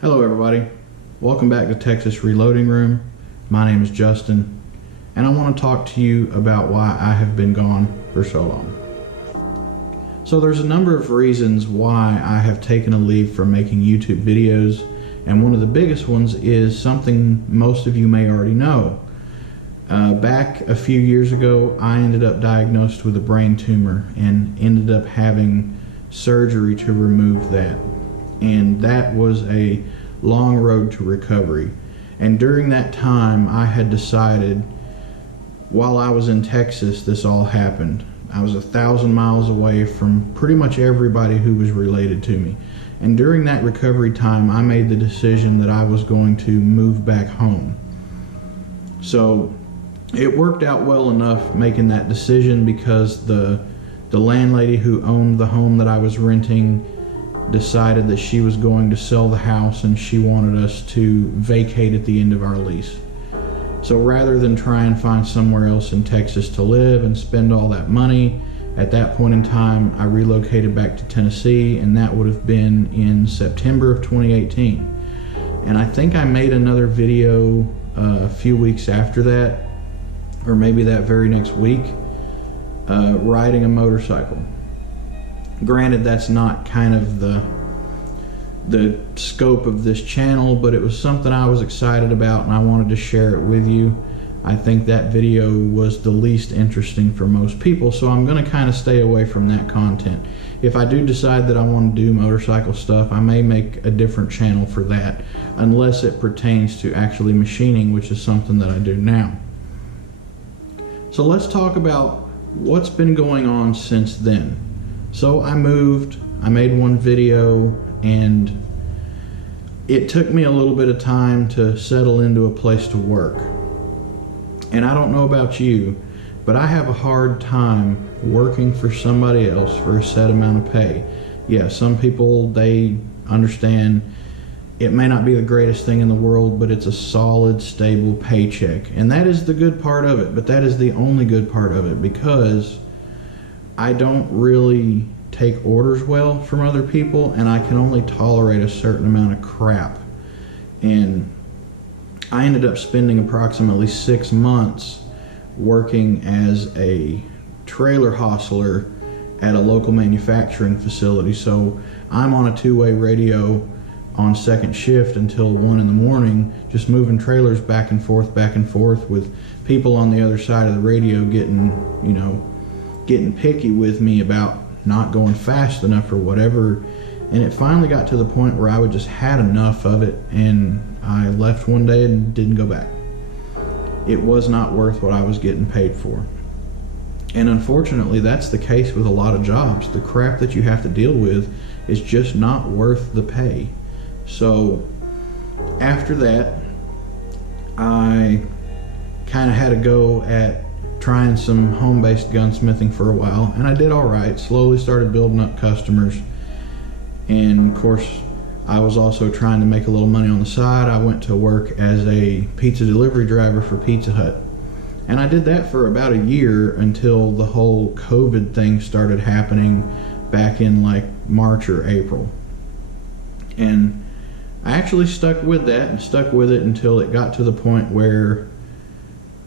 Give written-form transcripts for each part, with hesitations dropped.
Hello everybody, welcome back to Texas Reloading Room. My name is Justin and I want to talk to you about why I have been gone for so long. So there's a number of reasons why I have taken a leave from making YouTube videos, and one of the biggest ones is something most of you may already know. Back a few years ago I ended up diagnosed with a brain tumor and ended up having surgery to remove that. And that was a long road to recovery. And during that time I had decided, while I was in Texas, this all happened. I was 1,000 miles away from pretty much everybody who was related to me. And during that recovery time I made the decision that I was going to move back home. So it worked out well enough making that decision, because the landlady who owned the home that I was renting decided that she was going to sell the house and she wanted us to vacate at the end of our lease. So rather than try and find somewhere else in Texas to live and spend all that money, at that point in time I relocated back to Tennessee, and that would have been in September of 2018. And I think I made another video a few weeks after that, or maybe that very next week, riding a motorcycle. Granted, that's not kind of the scope of this channel, but it was something I was excited about and I wanted to share it with you. I think that video was the least interesting for most people, so I'm going to kind of stay away from that content. If I do decide that I want to do motorcycle stuff, I may make a different channel for that, unless it pertains to actually machining, which is something that I do now. So let's talk about what's been going on since then. So I moved, I made one video, and it took me a little bit of time to settle into a place to work. And I don't know about you, but I have a hard time working for somebody else for a set amount of pay. Yeah, some people, they understand it may not be the greatest thing in the world, but it's a solid, stable paycheck. And that is the good part of it, but that is the only good part of it, because I don't really take orders well from other people, and I can only tolerate a certain amount of crap. And I ended up spending approximately 6 months working as a trailer hostler at a local manufacturing facility. So I'm on a two-way radio on second shift until 1 in the morning, just moving trailers back and forth, with people on the other side of the radio getting picky with me about not going fast enough or whatever. And it finally got to the point where I would just had enough of it, and I left one day and didn't go back. It was not worth what I was getting paid for. And unfortunately, that's the case with a lot of jobs. The crap that you have to deal with is just not worth the pay. So after that, I kind of had a go at trying some home-based gunsmithing for a while, and I did all right. Slowly started building up customers, and of course I was also trying to make a little money on the side. I went to work as a pizza delivery driver for Pizza Hut, and I did that for about a year until the whole COVID thing started happening back in like March or April. And I actually stuck with that and stuck with it until it got to the point where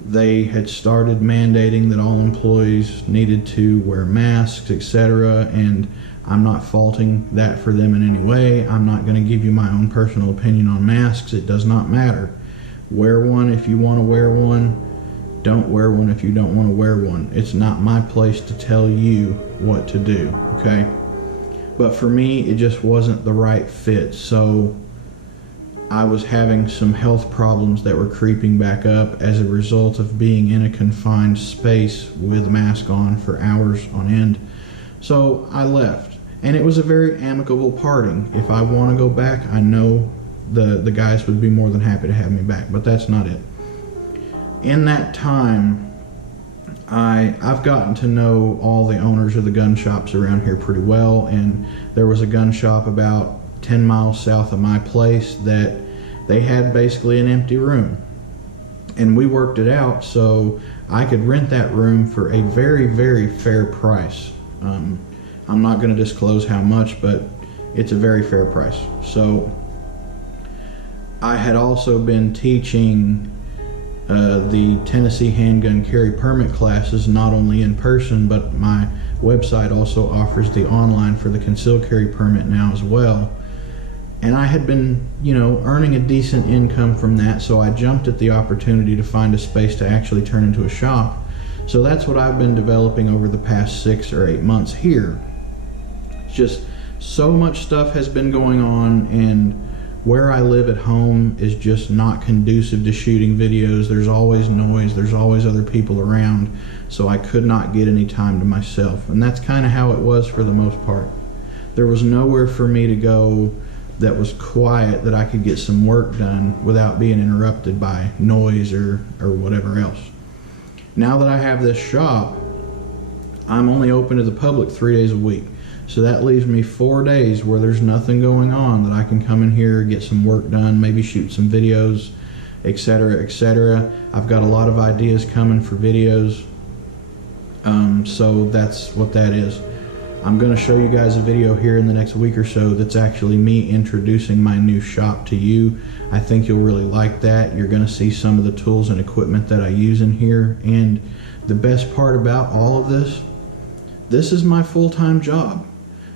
they had started mandating that all employees needed to wear masks, etc. And I'm not faulting that for them in any way. I'm not going to give you my own personal opinion on masks. It does not matter. Wear one if you want to wear one. Don't wear one if you don't want to wear one. It's not my place to tell you what to do, okay? But for me, it just wasn't the right fit. So I was having some health problems that were creeping back up as a result of being in a confined space with a mask on for hours on end. So I left, and it was a very amicable parting. If I want to go back, I know the guys would be more than happy to have me back, but that's not it. In that time, I've gotten to know all the owners of the gun shops around here pretty well, and there was a gun shop about 10 miles south of my place that they had basically an empty room, and we worked it out so I could rent that room for a very, very fair price. I'm not going to disclose how much, but it's a very fair price. So I had also been teaching the Tennessee handgun carry permit classes, not only in person, but my website also offers the online for the concealed carry permit now as well. And I had been, earning a decent income from that, so I jumped at the opportunity to find a space to actually turn into a shop. So that's what I've been developing over the past 6 or 8 months here. It's just so much stuff has been going on, and where I live at home is just not conducive to shooting videos. There's always noise, there's always other people around, so I could not get any time to myself. And that's kind of how it was for the most part. There was nowhere for me to go that was quiet that I could get some work done without being interrupted by noise or whatever else. Now that I have this shop, I'm only open to the public 3 days a week. So that leaves me 4 days where there's nothing going on that I can come in here, get some work done, maybe shoot some videos, etc., etc. I've got a lot of ideas coming for videos. So that's what that is. I'm going to show you guys a video here in the next week or so that's actually me introducing my new shop to you. I think you'll really like that. You're going to see some of the tools and equipment that I use in here. And the best part about all of this is my full-time job.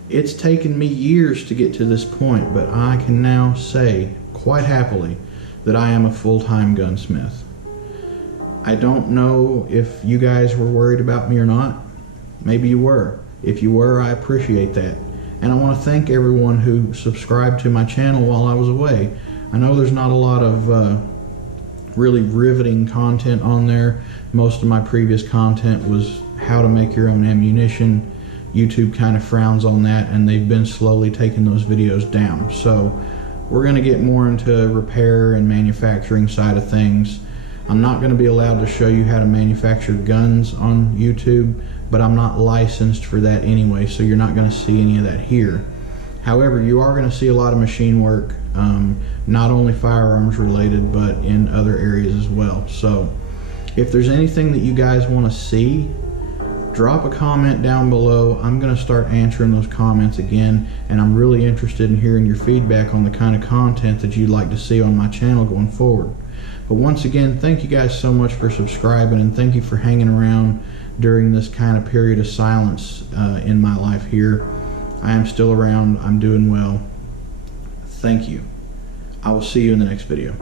It's taken me years to get to this point, but I can now say quite happily that I am a full-time gunsmith. I don't know if you guys were worried about me or not. Maybe you were. If you were, I appreciate that. And I want to thank everyone who subscribed to my channel while I was away. I know there's not a lot of really riveting content on there. Most of my previous content was how to make your own ammunition. YouTube kind of frowns on that, and they've been slowly taking those videos down. So we're going to get more into repair and manufacturing side of things. I'm not going to be allowed to show you how to manufacture guns on YouTube, but I'm not licensed for that anyway, so you're not going to see any of that here. However, you are going to see a lot of machine work, not only firearms related, but in other areas as well. So if there's anything that you guys want to see, drop a comment down below. I'm going to start answering those comments again, and I'm really interested in hearing your feedback on the kind of content that you'd like to see on my channel going forward. But once again, thank you guys so much for subscribing, and thank you for hanging around during this kind of period of silence in my life here. I am still around. I'm doing well. Thank you. I will see you in the next video.